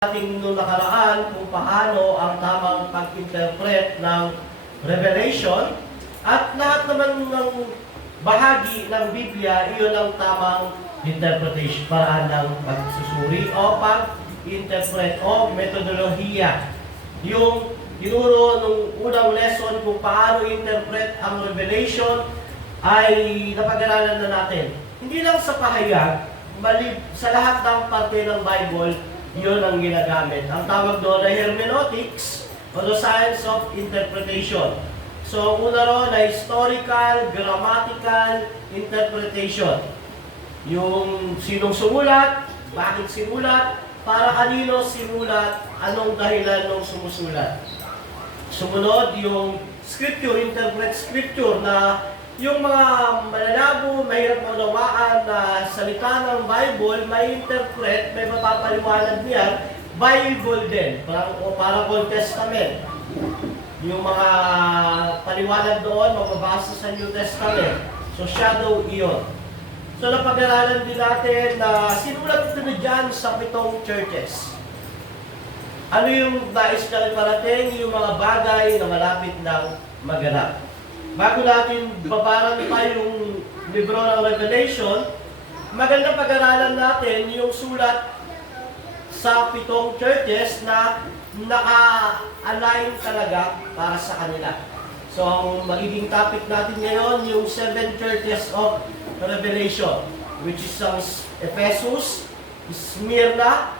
Ating nung nakaraan kung paano ang tamang pag-interpret ng Revelation at lahat naman ng bahagi ng Biblia, iyon ang tamang interpretation, paraan ng pagsusuri o pag-interpret o metodolohiya. Yung tinuro nung unang lesson kung paano interpret ang Revelation ay napag-aralan na natin. Hindi lang sa pahayag, sa lahat ng parte ng Bible, yun ang ginagamit. Ang tawag doon ay hermeneutics o the science of interpretation. So, una ron ay historical, grammatical interpretation. Yung sinong sumulat, bakit sinulat, para kanino sinulat, anong dahilan ng sumusulat. Sumunod yung scripture, interpret scripture na yung mga malalabo, mahirap maunawaan na salita ng Bible, may interpret, may mapapaliwanag niya, Bible din, parang Old Testament. Yung mga paliwanag doon, mababasa sa New Testament. So, shadow iyon. So, napag-aralan din natin na sinulat ito na dyan sa 7 churches. Ano yung nais na iparating? Yung mga bagay na malapit ng maganap. Bago natin babaran pa yung libro ng Revelation, maganda pag-aralan natin yung sulat sa 7 churches na naka-align talaga para sa kanila. So, ang magiging topic natin ngayon, yung 7 churches of Revelation, which is ang Ephesus, Smyrna,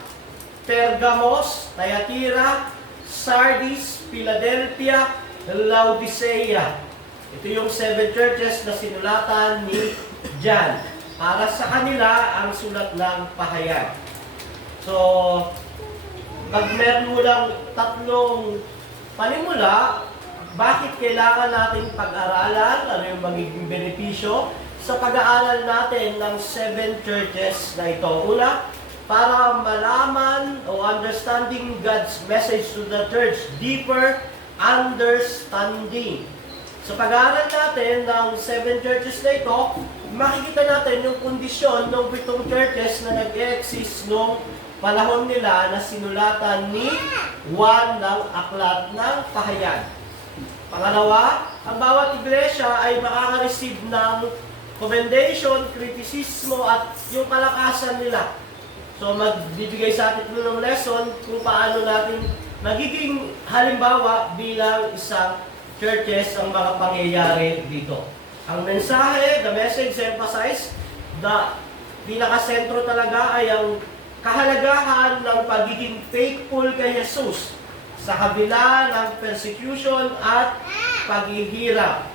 Pergamos, Thyatira, Sardis, Philadelphia, Laodicea. Ito yung 7 churches na sinulatan ni John. Para sa kanila, ang sulat ng pahayag. So, pag meron mo lang 3 panimula, bakit kailangan natin pag-aralan? Ano yung magiging benepisyo sa pag-aaral natin ng 7 churches na ito? Una, para malaman o understanding God's message to the church, deeper understanding. Sa pag-aaral natin ng 7 churches na ito, makikita natin yung kondisyon ng 7 churches na nag-exist noong panahon nila na sinulatan ni Juan ng aklat ng pahayag. Pangalawa, ang bawat iglesia ay makaka-receive ng commendation, kritisismo at yung kalakasan nila. So magbibigay sa atin ng lesson kung paano natin magiging halimbawa bilang isang churches ang mga pangyayari dito. Ang mensahe, the message emphasize, pinakasentro talaga ay ang kahalagahan ng pagiging faithful kay Jesus sa kabila ng persecution at paghihirap.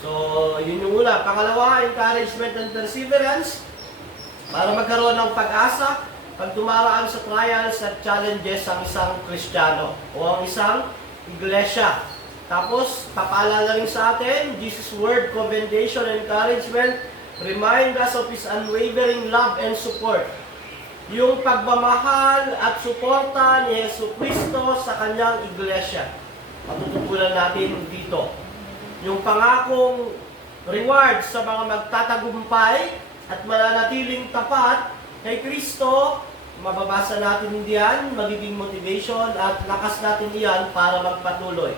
So, yun yung una. Pangalawa, encouragement and perseverance para magkaroon ng pag-asa pag dumaraan sa trials at challenges ang isang Kristiyano o ang isang iglesia. Tapos, papaalala rin sa atin, Jesus' word, commendation, encouragement, remind us of His unwavering love and support. Yung pagmamahal at suporta ni Jesucristo sa kanyang iglesia. Matututunan natin dito. Yung pangakong reward sa mga magtatagumpay at mananatiling tapat kay Kristo, mababasa natin diyan, magiging motivation at lakas natin diyan para magpatuloy.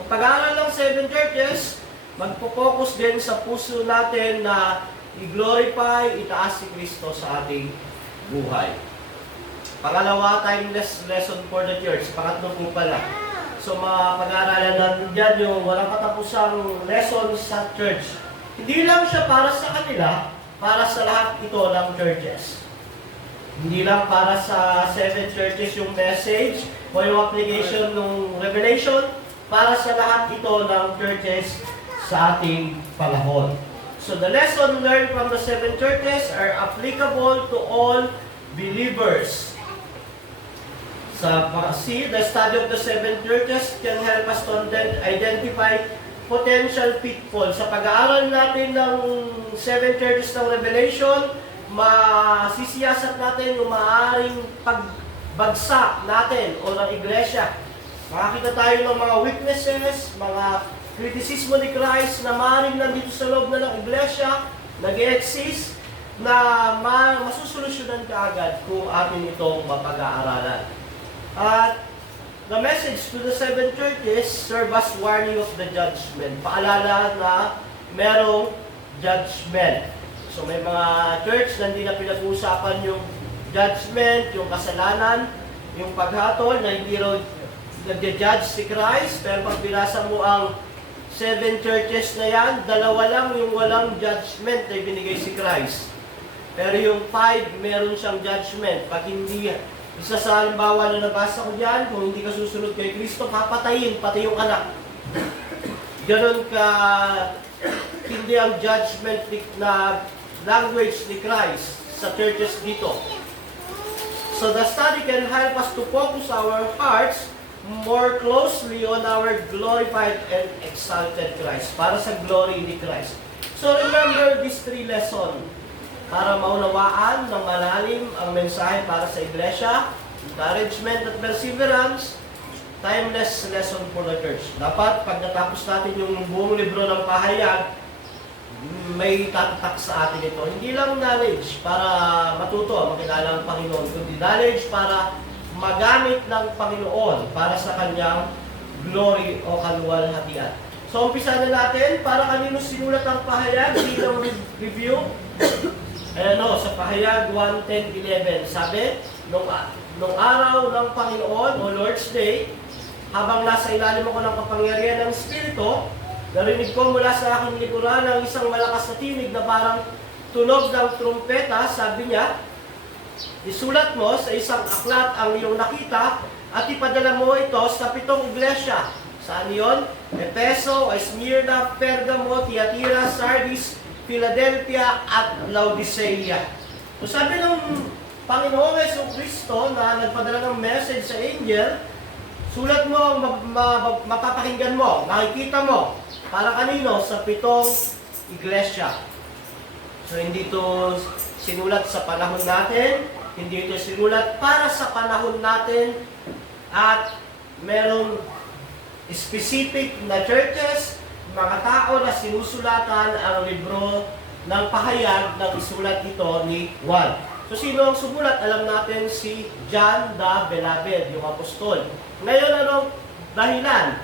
Ang pag-aaral ng 7 churches, magpo-focus din sa puso natin na i-glorify, itaas si Kristo sa ating buhay. Pangalawa, timeless lesson for the church. Pangatlo po pala. So, pag-aaralan natin dyan yung walang katapusang lesson sa church. Hindi lang siya para sa kanila, para sa lahat ito ng churches. Hindi lang para sa 7 churches yung message o yung application ng Revelation, para sa lahat ito ng churches sa ating panahon. So the lesson learned from the 7 churches are applicable to all believers. The study of the 7 churches can help us to identify potential pitfalls. Sa pag-aaral natin ng 7 churches ng Revelation, masisiyasat natin yung maaaring pagbagsak natin o ng iglesia. Makakita tayo ng mga weaknesses, mga kritisismo ni Christ na maaaring nandito sa loob na ng iglesia, nag-exist, na masusolusyonan kaagad kung atin itong mapag-aaralan. At the message to the seven churches serve as warning of the judgment. Paalala na merong judgment. So may mga church na hindi na pinag-uusapan yung judgment, yung kasalanan, yung paghatol, na hindi raw nag-judge si Christ. Pero pag binasa mo ang seven churches na yan, dalawa lang yung walang judgment na ibinigay si Christ. Pero yung five, meron siyang judgment. Pag hindi, isa sa halimbawa na nabasa ko dyan, kung hindi ka susunod kay Kristo, papatayin, pati yung anak. Ganon ka hindi ang judgment na language ni Christ sa churches dito. So the study can help us to focus our hearts more closely on our glorified and exalted Christ, para sa glory ni Christ. So remember these three lessons para maunawaan ng malalim ang mensahe para sa iglesia, encouragement at perseverance, timeless lesson for the church. Dapat pag natapos natin yung buong libro ng pahayag, may tatatak sa atin ito. Hindi lang knowledge para matuto, makilala ang Panginoon, kundi knowledge para magamit ng Panginoon para sa kanyang glory o kaluwalhatian. So, umpisa na natin. Para kanino sinulat ang pahayag? Bilang review. Sa pahayag 1:10-11. Sabi, nung araw ng Panginoon o Lord's Day, habang nasa ilalim ako ng kapangyarihan ng Espiritu, narinig ko mula sa aking likuran ang isang malakas na tinig na parang tunog ng trumpeta. Sabi niya, isulat mo sa isang aklat ang iyong nakita at ipadala mo ito sa 7 iglesia. Saan yun? Efeso, Smyrna, Pergamo, Thyatira, Sardis, Philadelphia, at Laodicea. So sabi ng Panginoong Jesucristo na nagpadala ng message sa angel, sulat mo, mapapakinggan mo, makikita mo. Para kanino? Sa 7 iglesia. So hindi ito sinulat sa panahon natin, hindi ito sinulat para sa panahon natin, at merong specific na churches, mga tao na sinusulatan ang libro ng pahayag ng isulat ito ni Juan. So sino ang sumulat? Alam natin si John the Beloved, yung apostol. Ngayon anong dahilan?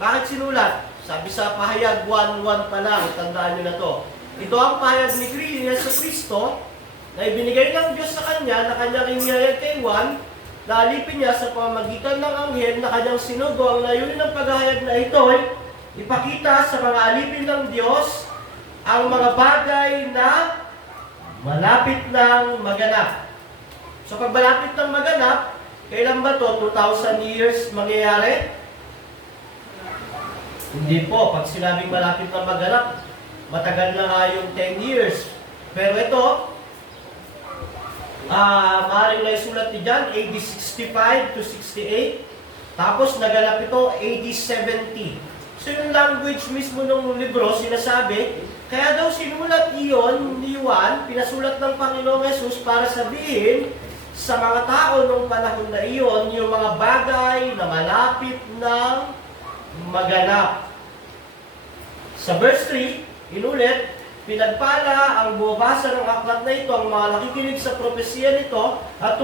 Bakit sinulat? Sabi sa pahayag 1:1 pa lang, tandaan nyo na to. Ito ang pahayag ni Jesucristo na ibinigay ng Diyos sa kanya, na kanyang inihayag kay Juan, na alipin niya sa pamamagitan ng anghel na kanyang sinugo. Ang layunin ng paghahayag na ito ay ipakita sa mga alipin ng Diyos ang mga bagay na malapit ng maganap. So pag malapit ng maganap, kailan ba to? 2,000 years mangyayari? Hindi po. Pag sinabing malapit ng maganap, matagal na nga yung 10 years. Pero ito, maaaring naisulat ni John, AD 65 to 68. Tapos naganap ito, AD 70. So yung language mismo ng libro, sinasabi, kaya daw sinulat iyon ni Juan, pinasulat ng Panginoong Jesus para sabihin sa mga tao nung panahon na iyon, yung mga bagay na malapit ng maganap. Sa verse 3, inulit, pinagpala ang bumabasa ng aklat na ito, ang mga nakikinig sa propesya nito, at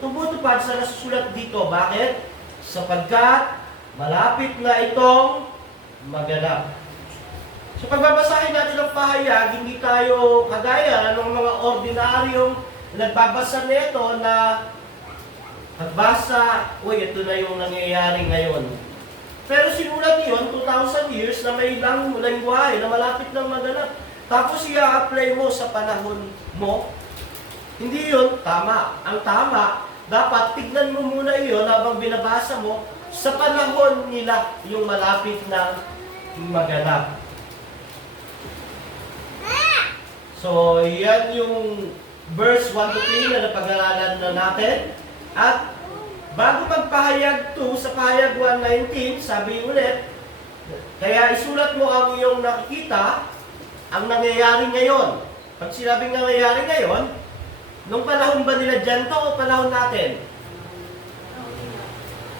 tumutupad sa nasusulat dito. Bakit? Sapagkat malapit na itong maganap. So pagbabasahin natin ang pahayag, hindi tayo kagaya ng mga ordinaryong nagbabasa nito na nagbasa, ito na yung nangyayari ngayon. Pero sinulat yun, 2,000 years na may lengguwahe na malapit ng maganap. Tapos i-apply mo sa panahon mo. Hindi yun tama. Ang tama, dapat tignan mo muna yun habang binabasa mo sa panahon nila yung malapit ng maganap. So, yan yung verse 1 to 3 na napag-aralan na natin. At bago magpahayag 2 sa pahayag 1:19, sabi ulit, kaya isulat mo ang iyong nakikita, ang nangyayari ngayon. Pag sinabing nangyayari ngayon, nung panahon ba nila dyan to o panahon natin?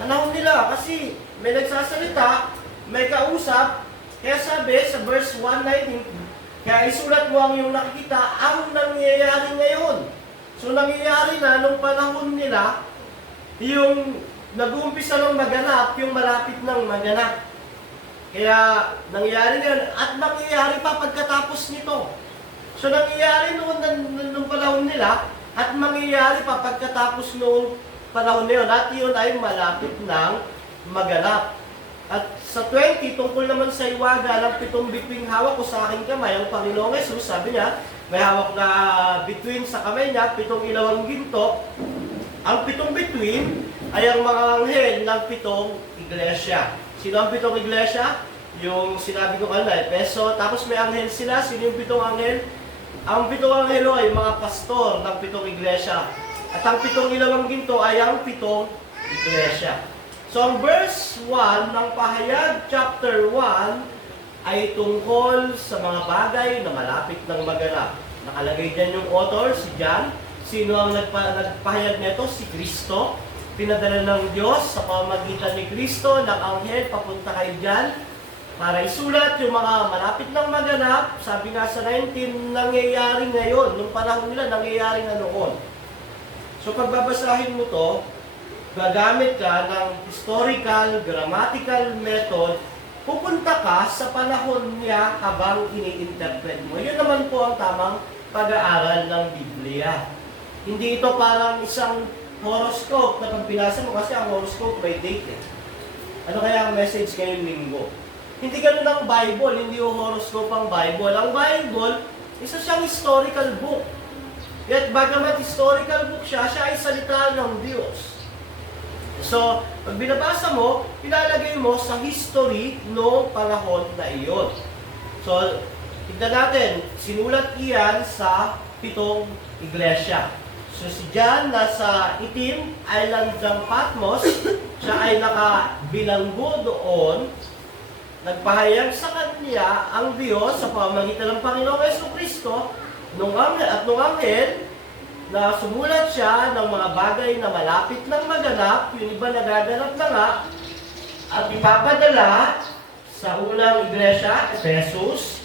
Panahon nila, kasi may nagsasalita, may kausap, kaya sabi sa verse 1:19, kaya isulat mo ang iyong nakikita, ang nangyayari ngayon. So nangyayari na nung panahon nila, yung nag-uumpisa ng maganap, yung malapit ng maganap. Kaya nangyayari na yun, at nangyayari pa pagkatapos nito. So nangyayari noong panahon nila, at mangyayari pa pagkatapos noong panahon na yun, at yun ay malapit ng maganap. At sa 20, tungkol naman sa iwaga ng 7 bituing hawak ko sa aking kamay, ang Panginoong Jesus, sabi niya, may hawak na bituin sa kamay niya, 7 ilawang ginto. Ang 7 bituin ay ang mga anghel ng 7 iglesia. Sino ang 7 iglesia? Yung sinabi ko kanina, Efeso. Tapos may anghel sila. Sino yung 7 anghel? Ang 7 anghel ay mga pastor ng 7 iglesia. At ang 7 ilawang ginto ay ang 7 iglesia. So, ang verse 1 ng Pahayag chapter 1 ay tungkol sa mga bagay na malapit ng maganap. Nakalagay dyan yung author, si John. Sino ang nagpahayag nito? Si Kristo. Pinadala ng Diyos sa pamamagitan ni Kristo ng anghel papunta kay John para isulat yung mga malapit ng maganap. Sabi nga sa 19, nangyayari ngayon. Nung panahon nila, nangyayari na noon. So, pagbabasahin mo to, gagamit ka ng historical, grammatical method, pupunta ka sa panahon niya habang ini-interpret mo. Yun naman po ang tamang pag-aaral ng Biblia. Hindi ito parang isang horoscope na pag binasa mo, kasi ang horoscope may date eh. Ano kaya ang message ngayong linggo? Hindi ganun ang Bible, hindi yung horoscope ang Bible. Ang Bible, isa siyang historical book. Yet bagamat historical book siya, siya ay salita ng Diyos. So, pag binabasa mo, ilalagay mo sa history no panahon na iyon. So, tignan natin, sinulat iyan sa 7 iglesia. So, si John nasa itim, island ng Patmos, siya ay nakabilanggo doon, nagpahayag sa kanya ang Diyos sa pamamagitan ng Panginoong Jesucristo, nung anghel, na sumulat siya ng mga bagay na malapit ng maganap, yung iba nagaganap na nga, at ipapadala sa unang iglesia, Ephesus,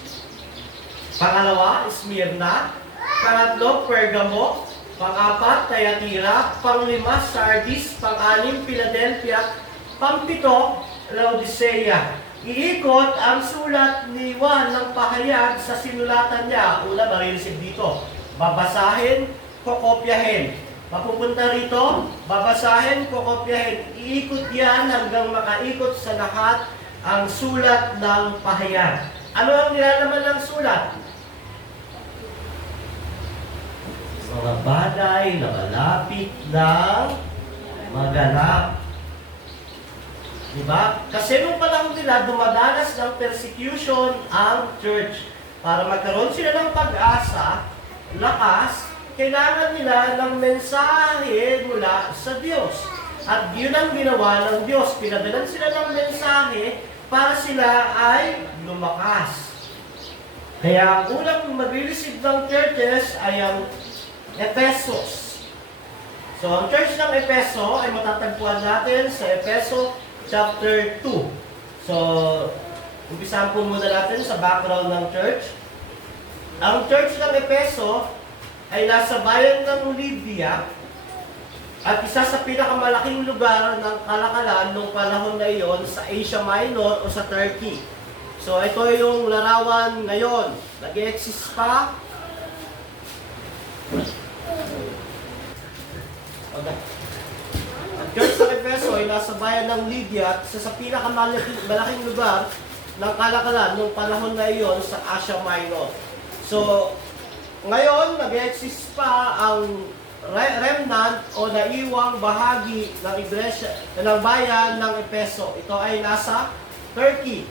pangalawa, Smyrna, pangatlo, Pergamo, pang-apat, Thyatira, pang-lima, Sardis, pang-anim, Philadelphia, pang-pito, Laodicea. Iikot ang sulat ni Juan ng pahayag sa sinulatan niya. Una, marinisip dito. Babasahin, kokopyahin. Mapupunta rito, babasahin, kokopyahin. Iikot yan hanggang makaikot sa lahat ang sulat ng pahayag. Ano ang nilalaman ng sulat? Mga bagay na malapit ng maganap. Diba? Kasi nung panahon nila, dumadanas ng persecution ang church. Para magkaroon sila ng pag-asa, lakas, kailangan nila ng mensahe mula sa Diyos. At yun ang ginawa ng Diyos. Pinadalan sila ng mensahe para sila ay lumakas. Kaya ang unang mag-receive ng churches ay ang Ephesus. So, ang church ng Efeso ay matatagpuan natin sa Efeso chapter 2. So, umpisahan po muna natin sa background ng church. Ang church ng Efeso ay nasa bayan ng Lydia at isa sa pinakamalaking lugar ng kalakalan noong panahon na iyon sa Asia Minor o sa Turkey. So, ito yung larawan ngayon. Nag-exist pa. Okay. Ang church ng Efeso ay nasa bayan ng Lydia at isa sa pinakamalaking lugar ng kalakalan noong panahon na iyon sa Asia Minor. So, ngayon, nag-exist pa ang remnant o naiwang bahagi ng iglesia ng bayan ng Efeso. Ito ay nasa Turkey.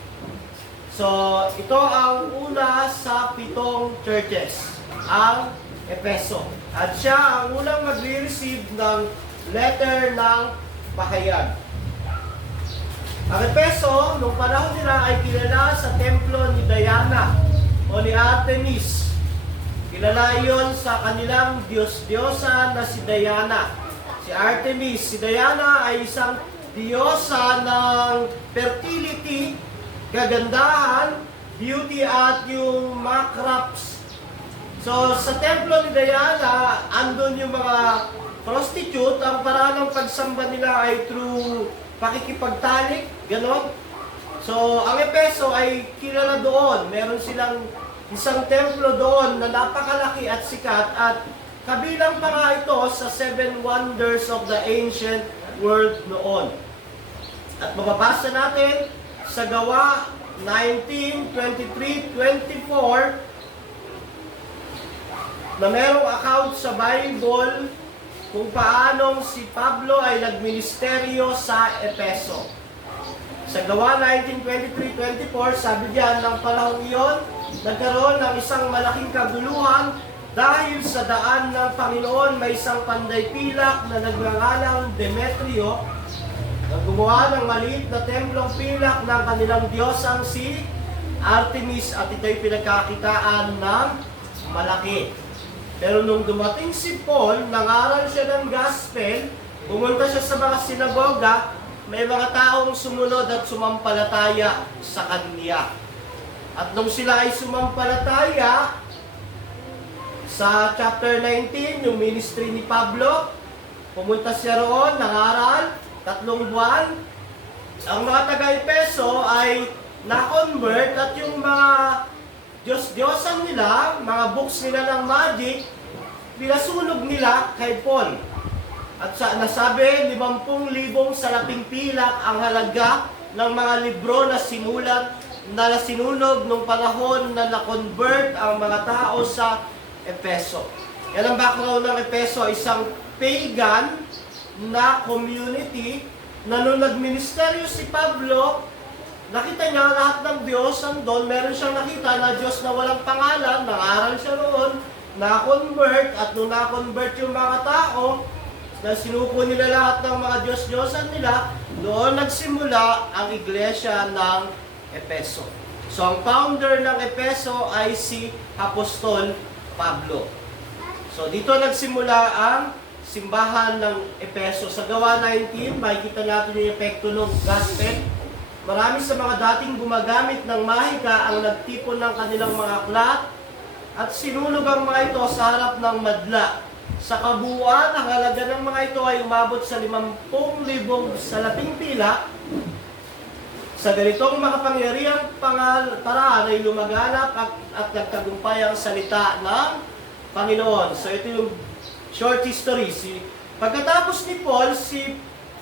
So, ito ang una sa 7 churches, ang Efeso. At siya ang unang mag-receive ng letter ng pahayag. Ang Efeso, nung panahon nila ay kilala sa templo ni Diana o ni Artemis. Kilala iyon sa kanilang Diyos-Diyosa na si Diana. Si Artemis, si Diana ay isang diyosa ng fertility, kagandahan, beauty at yung mga crops. So sa templo ni Diana, andun yung mga prostitute, ang paraan ng pagsamba nila ay through pakikipagtalik, ganon. So, ang Efeso ay kilala doon. Meron silang isang templo doon na napakalaki at sikat at kabilang pa nga ito sa 7 wonders of the ancient world noon. At mababasa natin sa Gawa 19:23-24 na merong account sa Bible kung paanong si Pablo ay nagministeryo sa Efeso. Sa Gawa 19:23-24, sabi diyan, ng panahon iyon, nagkaroon ng isang malaking kaguluhan dahil sa daan ng Panginoon may isang panday pilak na nagngangalang Demetrio na gumawa ng maliit na templong pilak ng kanilang diyosang si Artemis at ito'y pinagkakitaan ng malaki. Pero nung dumating si Paul, nangaral siya ng gospel, pumunta siya sa mga sinagoga, may mga taong sumunod at sumampalataya sa kanya. At nung sila ay sumampalataya, sa chapter 19, yung ministry ni Pablo, pumunta siya roon, nangaral, 3 buwan. Ang mga taga-Efeso ay na-convert at yung mga Diyos-Diyosan nila, mga books nila ng magic, pinasunog nila kay Paul. At nasabi, 50,000 salaping pilak ang halaga ng mga libro na sinulat na sinunog nung panahon na na-convert ang mga tao sa Efeso. Yan ang background ng Efeso, isang pagan na community na nung nagministeryo si Pablo, nakita niya lahat ng Diyos andon, meron siyang nakita na Diyos na walang pangalan, nangaral siya roon, na-convert, at nung na-convert yung mga tao, na sinuko nila lahat ng mga Diyos-Diyosan nila, doon nagsimula ang iglesia ng Efeso. So, ang founder ng Efeso ay si Apostol Pablo. So, dito nagsimula ang simbahan ng Efeso. Sa Gawa 19, makikita natin yung epekto ng gospel. Marami sa mga dating gumagamit ng mahika ang nagtipon ng kanilang mga aklat at sinunog ang mga ito sa harap ng madla. Sa kabuuan, ang halaga ng mga ito ay umabot sa 50,000 salaping pilak. Sa ganitong makapangyarihang paraan ay lumaganap at nagtagumpay ang salita ng Panginoon. So ito yung short history. Pagkatapos ni Paul, si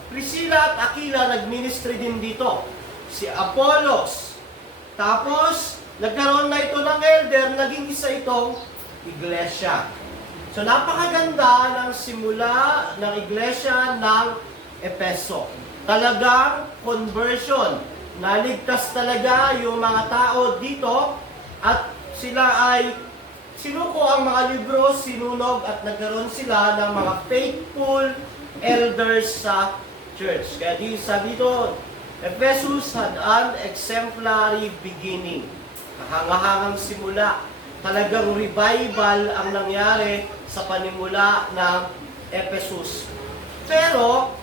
Priscilla at Aquila nag-ministry din dito. Si Apollos. Tapos, nagkaroon na ito ng elder, naging isa itong iglesia. So napakaganda ng simula ng iglesia ng Efeso. Talagang conversion. Naligtas talaga yung mga tao dito at sila ay sinuko ang mga libro, sinunog at nagkaroon sila ng mga faithful elders sa church. Kaya sabi dito, Ephesus had an exemplary beginning. Kahangahangang simula. Talagang revival ang nangyari sa panimula ng Ephesus. Pero,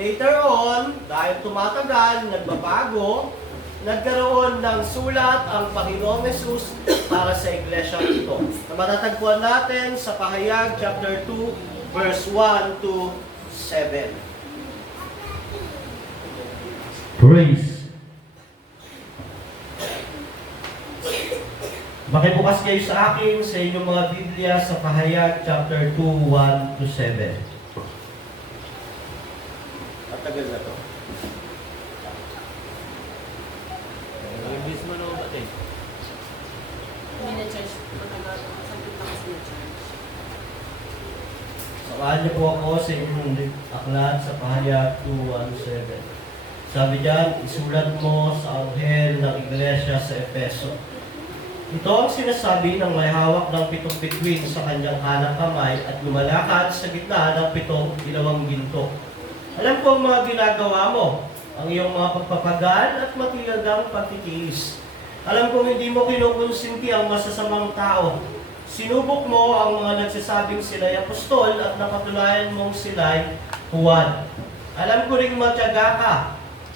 later on, dahil tumatagal, nagbabago, nagkaroon ng sulat ang Panginoong Jesus para sa iglesia ito. Na matatagpuan natin sa Pahayag chapter 2, verse 1 to 7. Praise. Makibukas kayo sa akin sa inyong mga Biblia sa Pahayag chapter 2, 1 to 7. Matagal na to. English mo na ba eh? Hindi na church pagkagawa. Sakit na kasi na church. Samahan niyo po ako sa inyong aklat sa Pahayag 2, 1 to 7. Sabi diyan, isulat mo sa anghel ng iglesia sa Efeso. Ito ang sinasabi ng may hawak ng 7 bituin sa kanyang kanang kamay at lumalakad sa gitna ng 7 ilawang ginto. Alam ko ang mga ginagawa mo, ang iyong mga pagpapagal at matiyagang pagtitiis. Alam kong hindi mo kinukonsinti ang masasamang tao. Sinubok mo ang mga nagsasabing sila'y apostol at napatunayan mong sila'y Juan. Alam ko ring matyaga ka.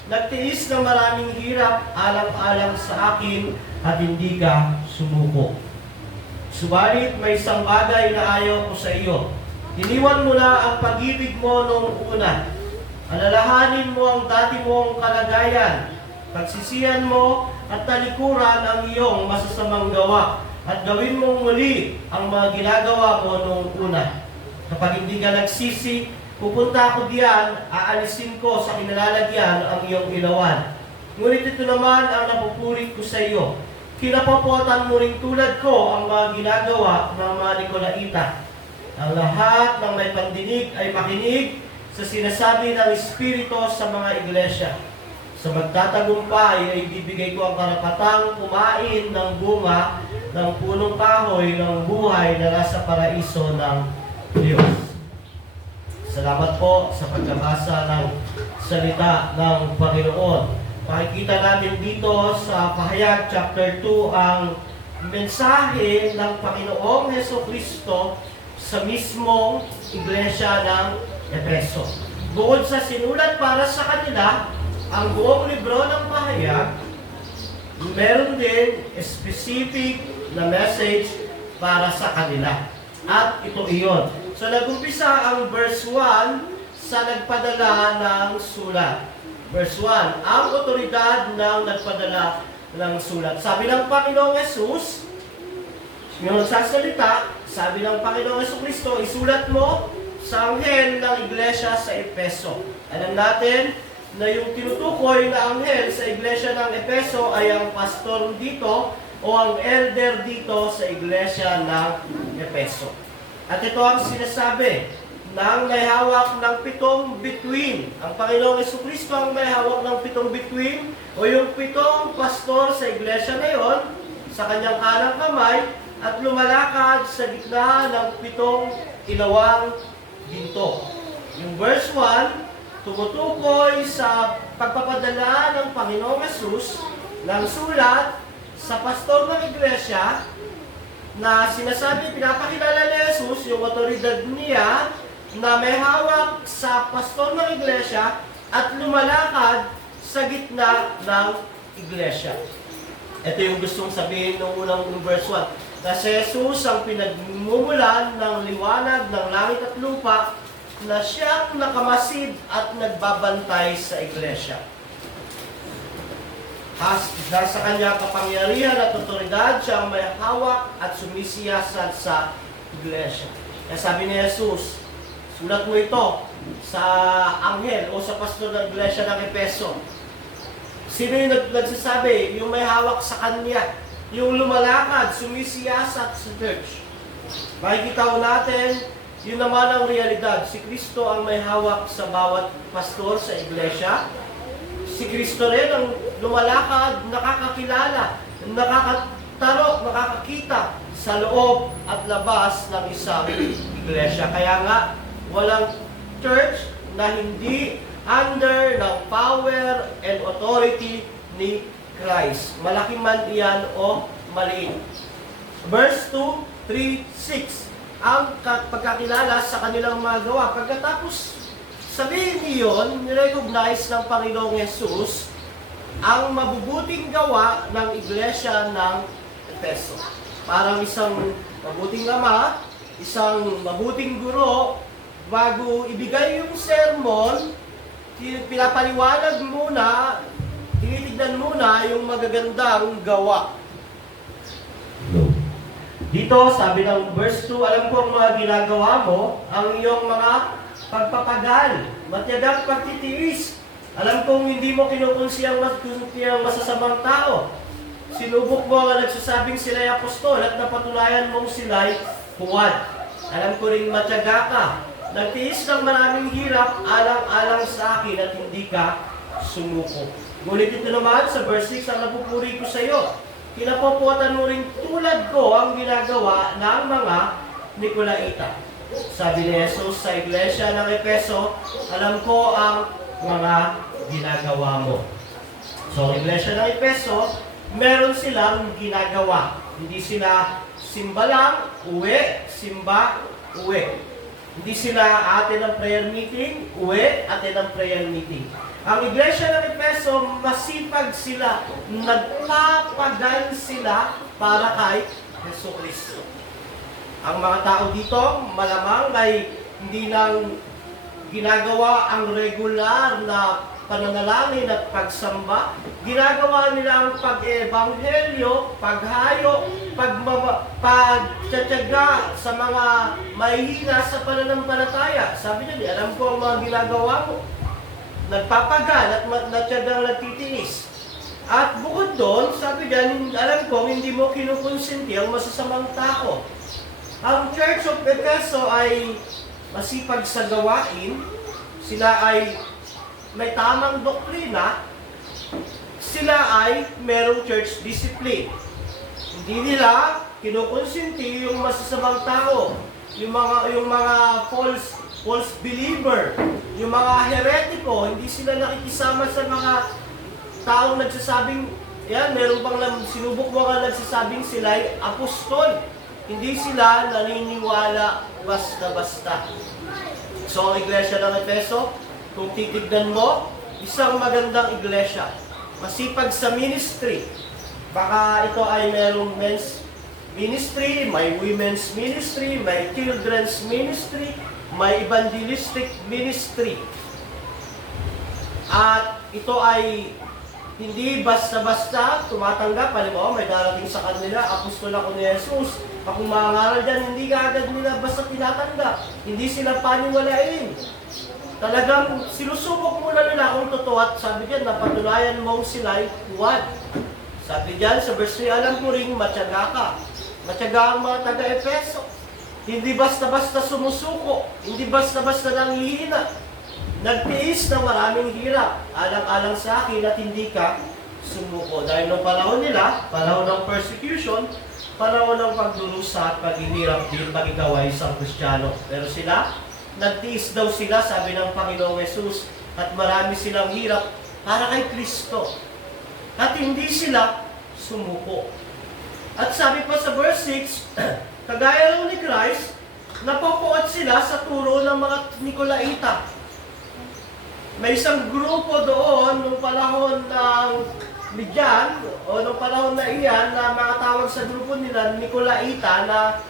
Nagtiis ng maraming hirap alang-alang sa akin at hindi ka sumuko. Subalit may isang bagay na ayaw ko sa iyo. Iniwan mo na ang pag-ibig mo noong una. Alalahanin mo ang dati mong kalagayan. Pagsisihan mo at talikuran ang iyong masasamang gawa. At gawin mong muli ang mga ginagawa mo noong una. Kapag hindi ka nagsisi, pupunta ako diyan, aalisin ko sa kinalalagyan ang iyong ilawan. Ngunit ito naman ang napupuri ko sa iyo. Kinapapotan mo rin tulad ko ang mga ginagawa ng mga Nicolaita. Ang lahat ng may pandinig ay makinig sa sinasabi ng Espiritu sa mga iglesia. Sa magtatagumpay ay bibigay ko ang karapatang kumain ng bunga ng punong kahoy ng buhay na nasa paraiso ng Diyos. Salamat po sa pagkabasa ng salita ng Panginoon. Makikita natin dito sa Pahayag chapter 2 ang mensahe ng Panginoong Hesukristo sa mismong iglesia ng Efeso. Bukod sa sinulat para sa kanila, ang buong libro ng Pahayag, meron din specific na message para sa kanila. At ito iyon. So nag-umpisa ang verse 1 sa nagpadala ng sulat. Verse 1, ang otoridad ng nagpadala ng sulat. Sabi ng Panginoong Yesus, yung nagsasalita, sabi ng Panginoong Jesucristo, isulat mo sa anghel ng iglesia sa Efeso. Alam natin na yung tinutukoy na anghel sa iglesia ng Efeso ay ang pastor dito o ang elder dito sa iglesia ng Efeso. At ito ang sinasabi ng may hawak ng 7 bituin. Ang Panginoong Jesucristo ang may hawak ng 7 bituin o yung 7 pastor sa iglesia na yon sa kanyang kanang kamay at lumalakad sa gitna ng 7 ilawang ginto. Yung verse 1, tumutukoy sa pagpapadala ng Panginoong Yesus ng sulat sa pastor ng iglesia na sinasabi, pinapakilala ni Jesus yung otoridad niya na may hawak sa pastor ng iglesia at lumalakad sa gitna ng iglesia. Ito yung gustong sabihin ng unang verse 1. Na si Jesus ang pinagmumulan ng liwanag ng langit at lupa na siyang nakamasid at nagbabantay sa iglesia. Dahil sa kanyang kapangyarihan at otoridad, siya ang may hawak at sumisiyasat sa iglesia. Kaya sabi ni Jesus, sulat mo ito sa anghel o sa pastor ng iglesia ng Efeso. Sino yung nagsasabi? Yung may hawak sa kanya. Yung lumalakad, sumisiyasat sa church. Makikita natin, yun naman ang realidad. Si Kristo ang may hawak sa bawat pastor sa iglesia. Si Kristo rin ang lumalakad, nakakakilala, nakakatarok, nakakakita sa loob at labas ng isang iglesia. Kaya nga, walang church na hindi under ng power and authority ni Christ. Malaki man iyan o maliit. Verse 2, 3, 6. Ang pagkakilala sa kanilang mga gawa. Pagkatapos sabihin niyon, nirecognize ng Panginoong Yesus ang mabubuting gawa ng iglesia ng Efeso. Parang isang mabuting ama, isang mabuting guro, bago ibigay yung sermon, pinapaliwanag muna, tinitignan muna yung magagandang gawa. Dito, sabi ng verse 2, alam ko ang mga ginagawa mo, ang iyong mga pagpapagal, matiyagang pagtitiis. Alam kong hindi mo kinukunsi ang masasamang tao. Sinubok mo ang nagsasabing sila'y apostol at napatunayan mong sila'y huwad. Alam ko rin matiyaga ka. Nagtiis ng maraming hirap alang-alang sa akin at hindi ka sumuko. Ngunit ito naman sa verse 6 ang napupuri ko sa iyo. Kinapopuatan mo rin tulad ko ang ginagawa ng mga Nicolaita. Sabi ni Jesus sa iglesia ng Efeso, alam ko ang mga ginagawa mo. So, ang iglesia ng Efeso, meron silang ginagawa. Hindi sila simba lang, uwi, simba, uwi. Hindi sila atin ng prayer meeting, uwi, atin ng prayer meeting. Ang iglesia ng Efeso, masipag sila, nagpapagal sila para kay Jesucristo. Ang mga tao dito, malamang ay hindi lang ginagawa ang regular na pananalangin at pagsamba, ginagawa nila ang pag-ebanghelyo, paghayo, pagtsatsaga sa mga mahihina sa pananampalataya. Sabi niya, alam ko ang mga ginagawa mo. Nagpapagal at natsagang nagtitiis. At bukod doon, sabi niya, alam ko, hindi mo kinukonsinti ang masasamang tao. Ang Church of Efeso ay masipag sa gawain, sila ay may tamang doktrina, sila ay merong church discipline. Hindi nila kinukonsinti yung masasamang tao, yung mga false believer, yung mga heretiko, hindi sila nakikisama sa mga taong nagsasabing, yan, meron pang sinubok mga nagsasabing sila ay apostol. Hindi sila naniniwala basta-basta. So, ang iglesia ng Efeso, kung titignan mo, isang magandang iglesia. Masipag sa ministry. Baka ito ay merong men's ministry, may women's ministry, may children's ministry, may evangelistic ministry. At ito ay hindi basta-basta tumatanggap. Halimbawa, may darating sa kanila, apostol ako ni Jesus. Akong mga ngaral dyan, hindi agad nila basta tinatanggap. Hindi sila paniwalain. Talagang sinusubok muna nila kung totoo at sabi diyan, napatunayan mong sila'y huwad. Sabi diyan sa verse 3, alam ko ring matyaga ka. Matyaga ang mga taga-Efeso. Hindi basta-basta sumusuko. Hindi basta-basta nanghihina. Nagtiis ng maraming hirap. Alang-alang sa akin at hindi ka sumuko. Dahil noong panahon nila, panahon ng persecution, panahon ng pagdurusa at paghihirap din pag ikaw ay isang Kristiyano. Pero sila, nagtiis daw sila, sabi ng Panginoong Yesus, at marami silang hirap para kay Kristo. At hindi sila sumuko. At sabi pa sa verse 6, kagaya raw ni Christ, napupuot sila sa turo ng mga Nicolaita. May isang grupo doon nung panahon ng Midian, o nung panahon na iyan, na mga tawag sa grupo nila, Nicolaita, na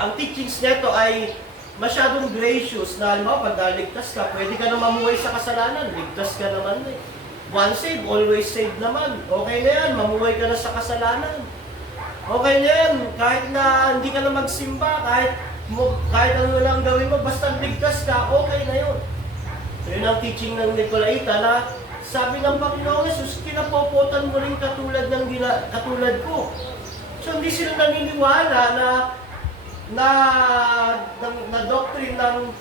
ang teachings nito ay masyadong gracious na, halimbawa, pag naligtas ka, pwede ka na mamuhay sa kasalanan, ligtas ka naman eh. Once saved, always saved naman. Okay na yan, mamuhay ka na sa kasalanan. Okay na yan, kahit na hindi ka na magsimba, kahit ano lang gawin mo, basta ligtas ka, okay na yun. So yun ang teaching ng Nicolaita na sabi ng Panginoon Jesus, kinapopotan mo rin katulad ko. So hindi sila naniniwala na doctrine ng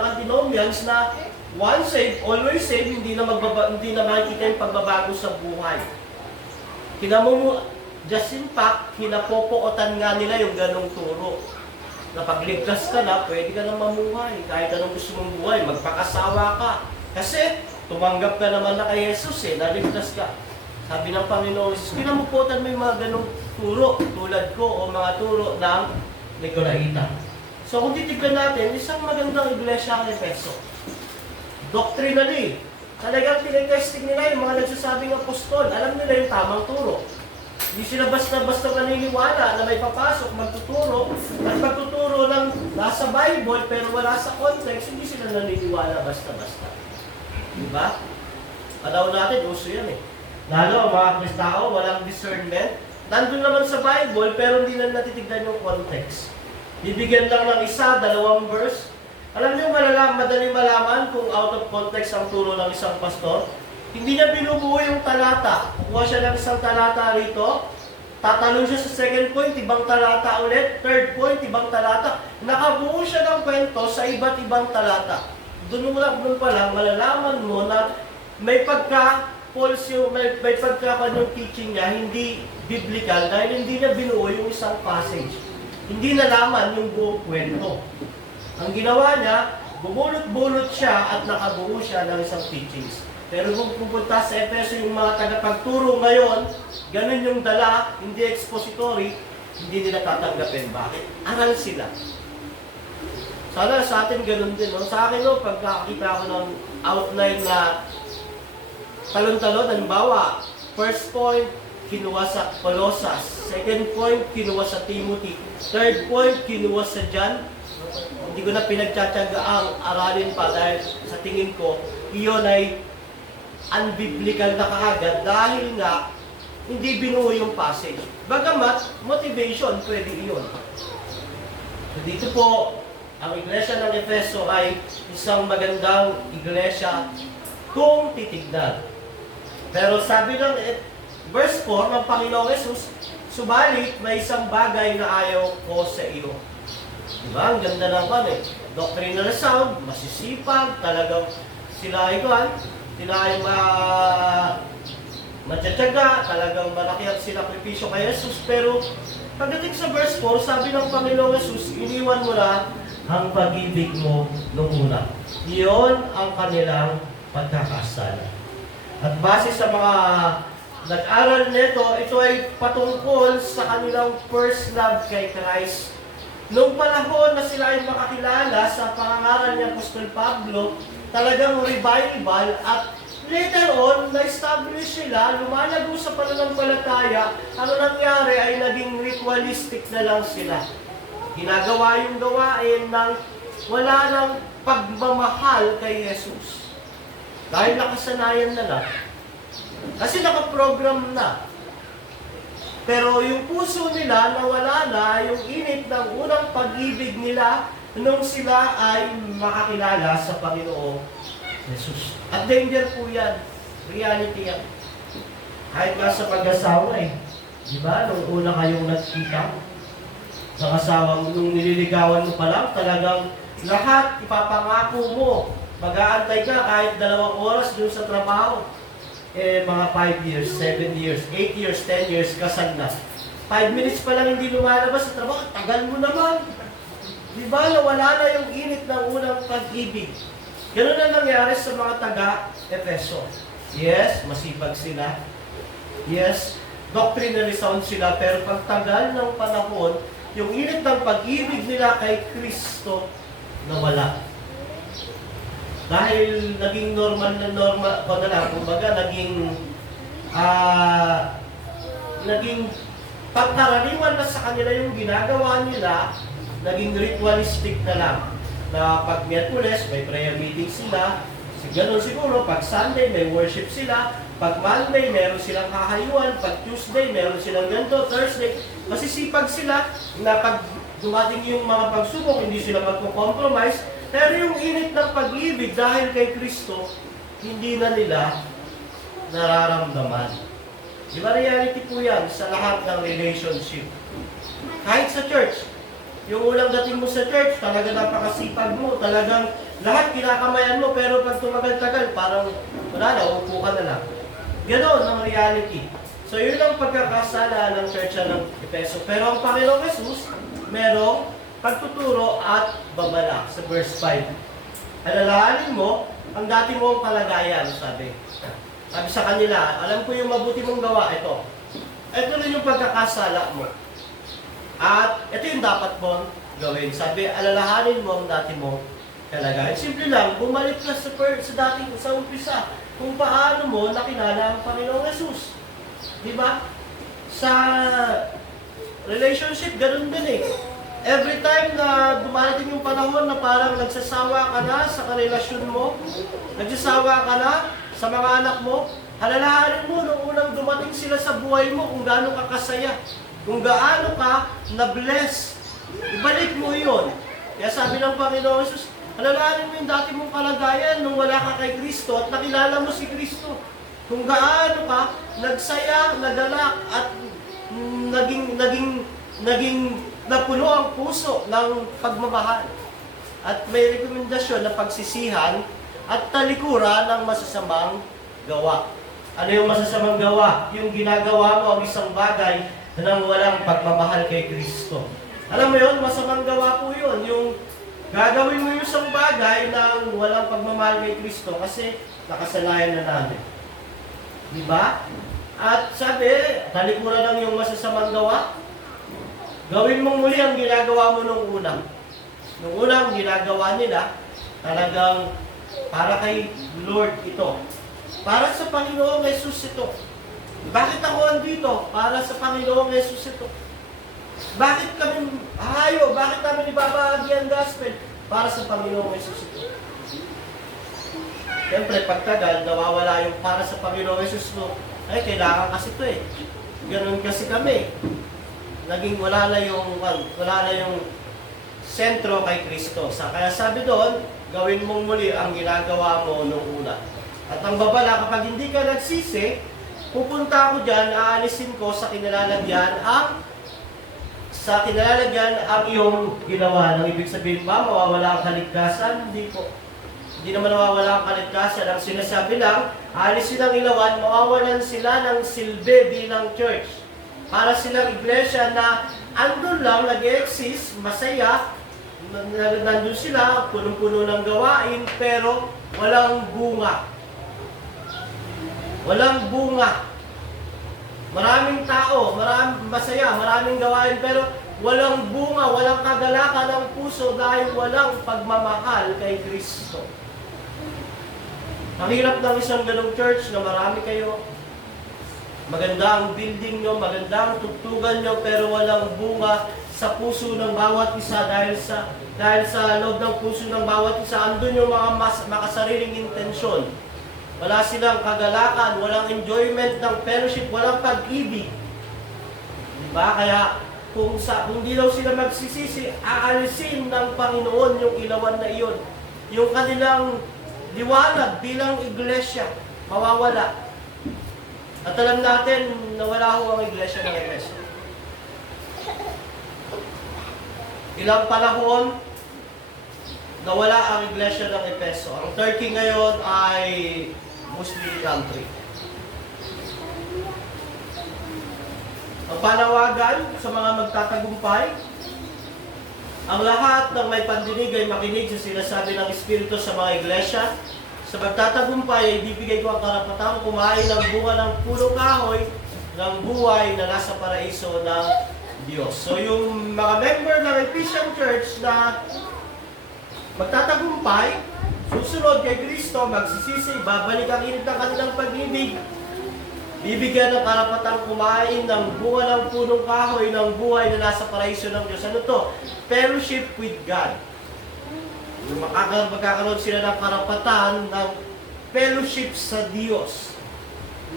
antinomians na once saved, always saved, hindi na makikita yung pagbabago sa buhay. Just in fact, kinapopootan nga nila yung ganong turo. Na pagligtas ka na, pwede ka na mamuhay. Kahit anong gusto mong buhay, magpakasawa ka. Kasi, tumanggap ka naman na kay Jesus naligtas ka. Sabi ng Panginoon, kinamuputan mo yung mga ganong turo, tulad ko, o mga turo ng Nicolaita. So kung titignan natin, isang magandang iglesia ang Efeso. Doctrinally, talagang tinetesting nila yung mga nagsasabing apostol. Alam nila yung tamang turo. Hindi sila basta-basta naniniwala na may papasok, magtuturo, at magtuturo ng nasa Bible, pero wala sa context, hindi sila naniniwala basta-basta. Diba? Panahon natin, uso yan eh. Lalo ang mga Kristao, walang discernment. Nandun naman sa Bible, pero hindi na natitignan yung context. Bibigyan lang ng isa, 2 verse. Alam niyo, madali malaman kung out of context ang turo ng isang pastor. Hindi niya binubuo yung talata. Kukuha siya ng isang talata rito, tatanong siya sa second point, ibang talata ulit, third point, ibang talata. Nakabuo siya ng kwento sa iba't ibang talata. Doon pa lang, malalaman mo na may pagka-false yung teaching niya, hindi biblical, dahil hindi niya binuo yung isang passage. Hindi nalaman yung buong kwento. Ang ginawa niya, bumulot-bulot siya at nakabuo siya ng isang teachings. Pero kung pupunta sa Efeso yung mga tagapagturo ngayon, ganun yung dala, hindi expository, hindi nila tatanggapin. Bakit? Aral sila. Sana sa atin ganun din. No? Sa akin, no, pagkakita ko ng outline na talon-talon, halimbawa, first point, kinuha sa Colossus. Second point, kinuha sa Timothy. Third point, kinuha sa John. hindi ko na pinagtsatsaga ang aralin pa dahil sa tingin ko, iyon ay unbiblical na kaagad dahil nga hindi binuo yung passage. Bagamat, motivation, pwede iyon. So dito po, ang iglesia ng Efeso ay isang magandang iglesia kung titignan. Pero sabi ng verse 4 ng Panginoong Yesus, subalit may isang bagay na ayaw ko sa iyo. Diba? Ang ganda ng pan eh. Doctrinal sound, masisipag, talagang sila ay sila ay matiyatyaga, talagang malaki ang sinakripisyo kay Jesus. Pero pagdating sa verse 4, sabi ng Panginoong Jesus, iniwan mo na ang pag-ibig mo nung una. Iyon ang kanilang pagkakasala. At base sa mga nag-aral nito, ito ay patungkol sa kanilang first love kay Christ. Noong panahon na sila ay makakilala sa pangangaral ni Apostol Pablo, talagang revival at later on, na-establish sila, lumalago sa pananampalataya, ang nangyari ay naging ritualistic na lang sila. Ginagawa yung gawain ng wala ng pagmamahal kay Jesus. Dahil nakasanayan na lang. Kasi nakaprogram na. Pero yung puso nila nawala na yung init ng unang pag-ibig nila nung sila ay makakilala sa Panginoong Jesus. At danger po yan. Reality yan. Kahit nga sa pag-asawa eh. Diba? Nung una kayong nagkita, sa asawa mo, nung nililigawan mo pa lang, talagang lahat ipapangako mo. Mag-aantay ka kahit 2 oras dun sa trabaho. Mga 5 years, 7 years, 8 years, 10 years, kasal na. 5 minutes pa lang hindi lumalabas sa trabaho, tagal mo naman. Diba? Wala na yung init ng unang pag-ibig. Ganun na nangyari sa mga taga-Efeso. Yes, masipag sila. Yes, doctrinally sound sila, pero pagtagal ng panahon, yung init ng pag-ibig nila kay Kristo nawala. Dahil naging normal, kumbaga naging pagkaraniwan na sa kanila yung ginagawa nila, naging ritualistic na lang. Na pag Miyerkules, may prayer meeting sila. Ganun siguro, pag Sunday, may worship sila. Pag Monday, meron silang kahayuan. Pag Tuesday, meron silang ganito. Thursday, masisipag sila na pag dumating yung mga pagsubok, hindi sila magpo-compromise. Pero yung init ng pag-ibig dahil kay Kristo, hindi na nila nararamdaman. Di ba reality po yan sa lahat ng relationship? Kahit sa church. Yung unang dating mo sa church, talaga napakasipag mo, talagang lahat kinakamayan mo, pero pag tumagal-tagal, parang wala na, upo ka na lang. Ganon ang reality. So yun ang pagkakasala ng church ng Efeso. Pero ang Panginoong Jesus, merong pagtuturo at babala sa verse 5. Alalahanin mo, ang dati mong kalagayan, sabi. Sabi sa kanila, alam ko yung mabuti mong gawa, ito. Ito rin yung pagkakasala mo. At ito yung dapat mong gawin. Sabi, alalahanin mo ang dati mong kalagayan. Simple lang, bumalik ka sa dating sa umpisa kung paano mo nakilala ang Panginoong Jesus. Di ba? Sa relationship, ganun din eh. Every time na dumarating yung panahon na parang nagsasawa ka na sa karelasyon mo, nagsasawa ka na sa mga anak mo, alalahanin mo nung unang dumating sila sa buhay mo kung gaano ka kasaya. Kung gaano ka na-bless, ibalik mo yun. Kaya sabi ng Panginoon Jesus, alalahanin mo yung dati mong kalagayan nung wala ka kay Kristo at nakilala mo si Kristo. Kung gaano ka nagsaya, nagalak at naging napuno ang puso ng pagmamahal. At may rekomendasyon na pagsisihan at talikuran ng masasamang gawa. Ano yung masasamang gawa? Yung ginagawa mo ang isang bagay nang walang pagmamahal kay Kristo. Alam mo yun, masamang gawa po yun. Yung gagawin mo yung isang bagay nang walang pagmamahal kay Kristo kasi nakasanayan na namin. Diba? At sabi, talikuran lang yung masasamang gawa. Gawin mong muli ang ginagawa mo nung una. Nung una ang ginagawa nila, talagang para kay Lord ito. Para sa Panginoong Jesus ito. Bakit ako andito? Para sa Panginoong Jesus ito. Bakit kami hayo? Bakit namin ibabahagi ang gospel? para sa Panginoong Jesus ito. Siyempre, pagtagal, nawawala yung para sa Panginoong Jesus mo. Ay, kailangan kasi ito eh. Ganun kasi kami. Naging wala na yung sentro kay Kristo. Kaya sabi doon, gawin mong muli ang ginagawa mo nung una. At ang babala, kapag hindi ka nagsisi, pupunta ako dyan, aalisin ko sa kinalalagyan ang iyong ginawa. Nang ibig sabihin ba, mawawala ang kaligtasan? Hindi po. Hindi naman mawawala ang kaligtasan. Ang sinasabi lang, aalisin ang ilawan, mawawalan sila ng silbi bilang church. Para silang iglesia na andun lang, nag-exist, masaya, nandun sila, punong-puno ng gawain, pero walang bunga. Walang bunga. Maraming tao, masaya, maraming gawain, pero walang bunga, walang kagalakan ng puso dahil walang pagmamahal kay Kristo. Ang hirap ng isang ganong church na marami kayo. Maganda ang building nyo, maganda ang tugtugan nyo, pero walang bunga sa puso ng bawat isa dahil sa loob ng puso ng bawat isa, andun yung mga makasariling intensyon. Wala silang kagalakan, walang enjoyment ng fellowship, walang pag-ibig. Diba? Kaya kung di daw sila magsisisi, aalisin ng Panginoon yung ilawan na iyon. Yung kanilang liwanag bilang iglesia, mawawala. At alam natin na wala ho ang iglesia ng Efeso. Ilang panahon, nawala ang iglesia ng Efeso. Ang Turkey ngayon ay Muslim country. Ang panawagan sa mga magtatagumpay, ang lahat ng may pandinig ay makinig sa sinasabi ng Espiritu sa mga iglesia. Sa magtatagumpay ay bibigay ko ang karapatang kumain ng bunga ng punong kahoy ng buhay na nasa paraiso ng Diyos. So yung mga member ng Ephesian Church na magtatagumpay, susunod kay Kristo, magsisisi, babalik ang init ng kanilang pag-ibig, bibigyan ng karapatang kumain ng bunga ng punong kahoy ng buhay na nasa paraiso ng Diyos. Ano to? Fellowship with God. Magkakaroon sila ng karapatan ng fellowship sa Diyos.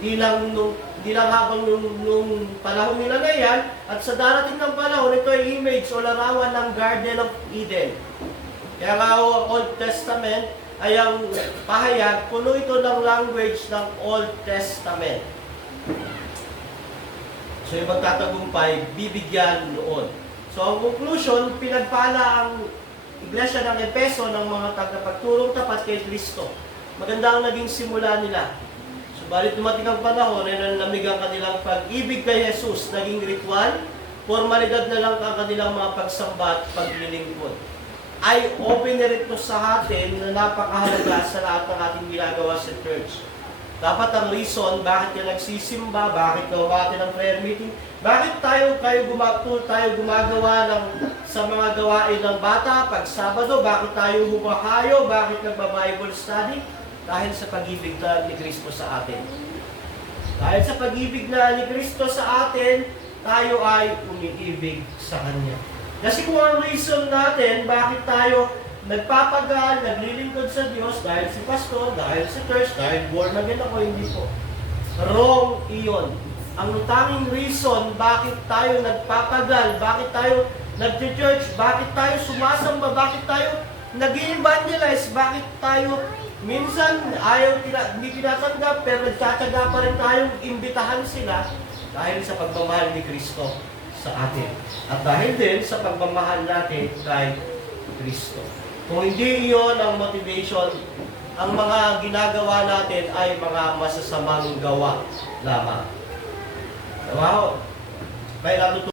Hindi lang habang nung panahon nila na yan, at sa darating ng panahon, ito ay image o larawan ng Garden of Eden. Kaya nga ang Old Testament ay ang pahayag, puno ito ng language ng Old Testament. So yung magtatagumpay, bibigyan noon. So ang conclusion, pinagpala ang Iglesia ng Efeso ng mga tagapagturong tapat kay Kristo. Maganda ang naging simula nila. Subalit dumating ang panahon ay nanlamig ang kanilang pag-ibig kay Jesus, naging ritual, formalidad na lang ang kanilang mga pagsamba at paglilingkod. Ay open na rin sa atin na napakahalaga sa lahat ng ating ginagawa sa church. Dapat ang reason bakit ka nagsisimba, bakit ka umati ng prayer meeting, bakit tayo gumagawa sa mga gawain ng bata pag Sabado, bakit tayo humahayo, bakit nagba-Bible study? Dahil sa pag-ibig na ni Kristo sa atin. Dahil sa pag-ibig na ni Kristo sa atin, tayo ay umiibig sa Kanya. Kasi kung ang reason natin, bakit tayo nagpapagal, naglilingkod sa Diyos, dahil si pastor, dahil si church, dahil born again ako, hindi po. Wrong iyon. Ang tanging reason, bakit tayo nagpapagal, bakit tayo nag-church, bakit tayo sumasamba, bakit tayo nag-evangelize, bakit tayo minsan hindi tinatanggap, pero nagtatsaga pa rin tayong imbitahan sila dahil sa pagmamahal ni Kristo sa atin. At dahil din sa pagmamahal natin kay Kristo. Kung hindi iyon ang motivation, ang mga ginagawa natin ay mga masasamang gawa lamang. Wow! Kaya natutunan